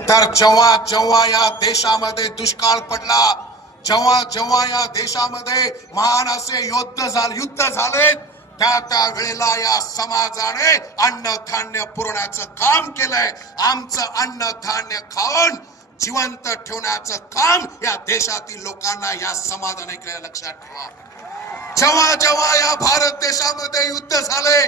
तर जेव्हा जेव्हा या देशामध्ये दुष्काळ पडला जेव्हा जेव्हा या देशामध्ये महान असे युद्ध झाले युद्ध झाले त्या त्या वेळेला या समाजाने अन्नधान्य पुरवण्याचं काम केलंय. आमचं अन्नधान्य खाऊन जिवंत ठेवण्याचं काम या देशातील लोकांना या समाजाने केलं लक्षात ठेवा. जेव्हा जेव्हा या भारत देशामध्ये युद्ध झाले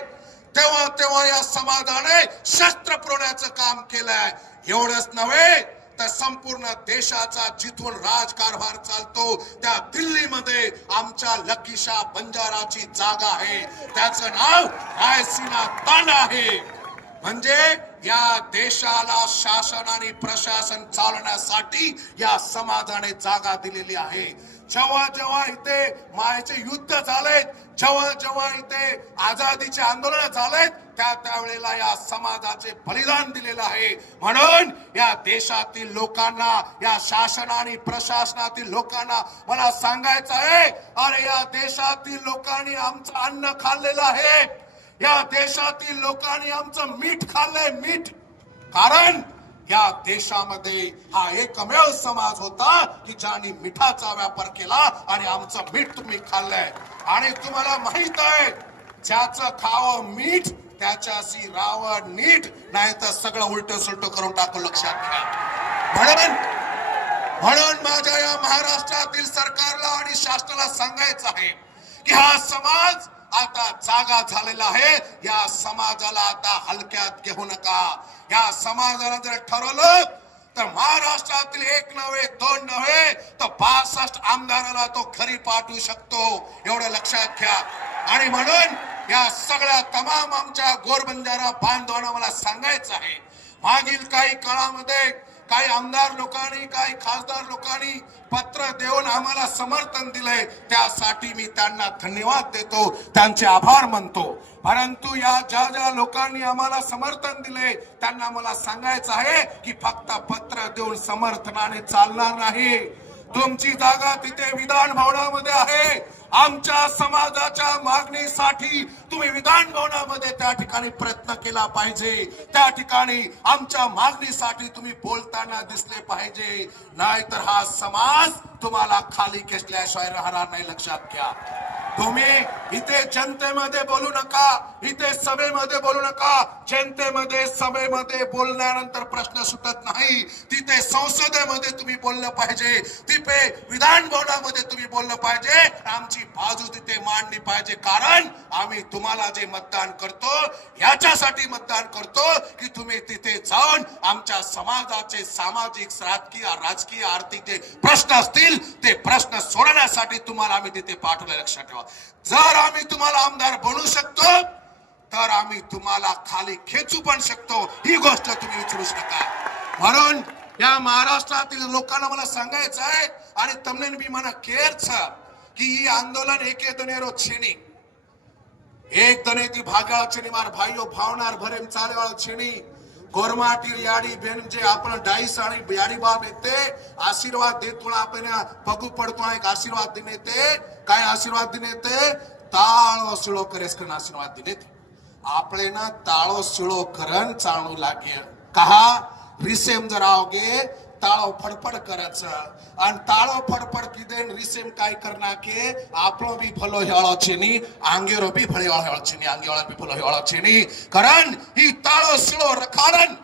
तेव्हा तेव्हा या समाजाने शस्त्र पुरवण्याचं काम केलंय. एवढंच नव्हे तर संपूर्ण देशाचा जिथून राजकारभार चालतो त्या दिल्लीमध्ये आमच्या लकीशा बंजाराची जागा आहे. त्याचं नाव रायसीना तांडा आहे. म्हणजे या देशाला शासन आणि प्रशासन चालण्यासाठी या समाजाने जागा दिलेली आहे. जेव्हा जेव्हा इथे मायचे युद्ध झालेत जेव्हा जेव्हा इथे आझादीचे आंदोलन झालेत त्या त्यावेळेला या समाजाचे बलिदान दिलेलं आहे. म्हणून या देशातील लोकांना या शासन आणि प्रशासनातील लोकांना मला सांगायचं आहे अरे या देशातील लोकांनी आमचं अन्न खाल्लेलं आहे. या देशातील लोकांनी आमचं मीठ खाल्लंय मीठ. कारण या देशामध्ये हा एकमेव समाज होता की ज्यांनी मिठाचा व्यापार केला आणि आमचं मीठ तुम्ही खाल्लंय. आणि तुम्हाला माहीत आहे ज्याचं खावं मीठ त्याच्याशी रावण नीट नाही तर सगळं उलट सुलट करून टाकू लक्षात घ्या. म्हणून म्हणून माझ्या या महाराष्ट्रातील सरकारला आणि शासनाला सांगायचं आहे की हा समाज आता जागा झालेला आहे. या समाजाला आता हलक्यात घेऊ नका. या समाजाला जर ठरवलं तर महाराष्ट्रातील एक नव्हे दोन नव्हे तर बासष्ट आमदाराला तो खरी पाठवू शकतो. एवढं लक्षात घ्या. आणि म्हणून या सगळ्या तमाम आमच्या गोरबंजारा बांधवांना मला सांगायचं आहे. मागील काही काळामध्ये काही आमदार लोकांनी काही खासदार लोकांनी पत्र देऊन आम्हाला समर्थन दिलंय. त्यासाठी मी त्यांना धन्यवाद देतो त्यांचे आभार मानतो. परंतु या ज्या ज्या लोकांनी आम्हाला समर्थन दिले त्यांना मला सांगायचं आहे की फक्त पत्र देऊन समर्थनाने चालणार नाही. तुमची जागा तिथे विधान भवनामध्ये आहे. आमच्या समाजाच्या मागणीसाठी तुम्ही विधान भवनामध्ये त्या ठिकाणी प्रयत्न केला पाहिजे. त्या ठिकाणी आमच्या मागणीसाठी तुम्ही बोलताना दिसले पाहिजे. नाहीतर हा समाज तुम्हाला खाली खेचल्याशिवाय राहणार नाही. लक्षात घ्या. तुम्ही इथे जनतेमध्ये बोलू नका इथे सभेमध्ये बोलू नका. जनतेमध्ये सभेमध्ये बोलल्यानंतर प्रश्न सुटत नाही. तिथे संसदेमध्ये तुम्ही बोललं पाहिजे. तिथे विधान भवनामध्ये तुम्ही बोललं पाहिजे. आमची बाजू तिथे मांडली पाहिजे. कारण आम्ही तुम्हाला जे मतदान करतो याच्यासाठी मतदान करतो की तुम्ही तिथे जाऊन आमच्या समाजाचे सामाजिक राजकीय राजकीय आर्थिक जे प्रश्न असतील ते प्रश्न सोडवण्यासाठी तुम्हाला आम्ही तिथे पाठवले लक्षात ठेवा. जर आम्ही तुम्हाला आमदार बनू शकतो तर आम्ही तुम्हाला खाली खेचू पण शकतो. ही गोष्ट तुम्ही विचारू शकता म्हणून या महाराष्ट्रातील लोकांना मला सांगायचं आहे आणि तमने मी म्हणा केअर छ की ही आंदोलन एके दनेरो छिनी एक दने ती भागा छेणी मार भाईयो भावणार भरेम चालेवाळ छेणी ગોરમાટી રિયાડી બેન જે આપણે ડાઈ સાણી બિયાડી બાપ તે આશીર્વાદ દે તુણા આપણે પગુ પડતો એક આશીર્વાદ દિને તે કાય આશીર્વાદ દિને તે? તાળો સીળો કરેશ કન આશીર્વાદ દિને તે? આપણે ના તાળો સીળો કરન ચાણું લાગે. કહા રિસેમ જરાઓગે रिसेम जर आवगे ताळो फडफड करायचं. आणि ताळो फडफड किदे रिसेम काय करणार के आपलो बी फलो हेळो छेनी आंगेरो बी फळे हेळो छेनी आंगेवाळा बी फलो हेळो छेनी कारण ही ताळो शिळो रखाडन